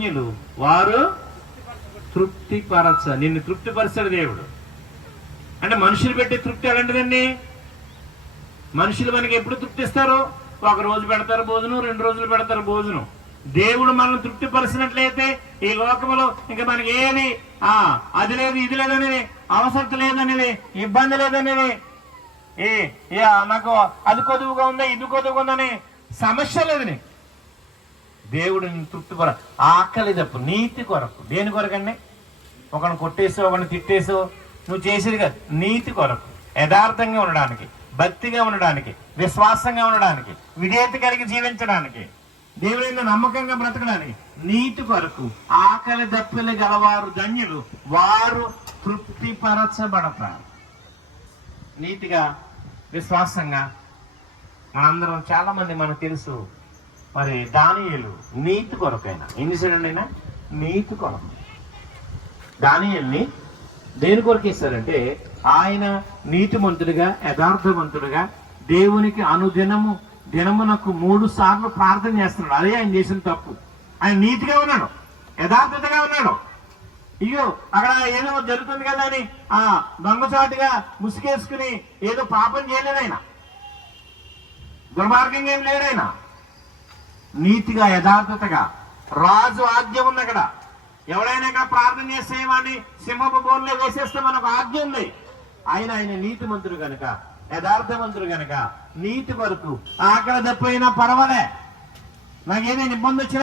ధన్యులు వారు నిన్ను తృప్తిపరచడు దేవుడు. అంటే మనుషులు పెట్టే తృప్తి ఎలాంటిదండి? మనుషులు మనకి ఎప్పుడు తృప్తిస్తారు? ఒక రోజు పెడతారు భోజనం, 2 రోజులు పెడతారు భోజనం. దేవుడు మనల్ని తృప్తిపరిచినట్లయితే ఈ లోకంలో ఇంకా మనకి ఏది అది లేదు, ఇది లేదనేది, అవసరం లేదనేది, ఇబ్బంది లేదనేది, నాకు అది కొదువుగా ఉందా, ఇది కొదువుగా ఉందని సమస్య లేదని దేవుడు తృప్తిపర. ఆకలి తప్పు నీతి కొరకు. దేని కొరకండి? ఒకరిని కొట్టేసో, ఒకరిని తిట్టేసో నువ్వు చేసేది కాదు. నీతి కొరకు, యథార్థంగా ఉండడానికి, భక్తిగా ఉండడానికి, విశ్వాసంగా ఉండడానికి, విధేయత కలిగి జీవించడానికి, దేవుని నమ్మకంగా బ్రతకడానికి, నీతి కొరకు. ఆకలి దప్పిలు గలవారు ధన్యులు, వారు తృప్తిపరచబడతారు. నీతిగా, విశ్వాసంగా మనందరం చాలా మంది మనకు తెలుసు. మరి దానియేలు నీతి కొరకైనా ఏం చేశాడండి? అయినా నీతి కొరకు. దానియేలుని దేని కొరకు ఇస్తారంటే ఆయన నీతిమంతుడిగా, యథార్థవంతుడిగా దేవునికి దినమునకు 3 సార్లు ప్రార్థన చేస్తున్నాడు. అదే ఆయన చేసిన తప్పు. ఆయన నీతిగా ఉన్నాడు, యథార్థతగా ఉన్నాడు. అయ్యో అక్కడ ఏదో జరుగుతుంది కదా అని దొంగచాటుగా ముసుగేసుకుని ఏదో పాపం చేయలేదైనా, దుర్మార్గంగా ఏం లేడైనా. నీతిగా, యథార్థతగా, రాజు ఆజ్ఞ ఉంది అక్కడ. ఎవడైనా ఇక్కడ ప్రార్థన చేస్తే వాడిని సింహపు బోన్లో వేసేస్తే మనకు ఆజ్ఞ ఉంది. ఆయన నీతిమంతుడు గనక, యథార్థవంతుడు గనక నీతి వరకు ఆకలి తప్పైనా పర్వాలే, నాకేదైనా ఇబ్బంది వచ్చినా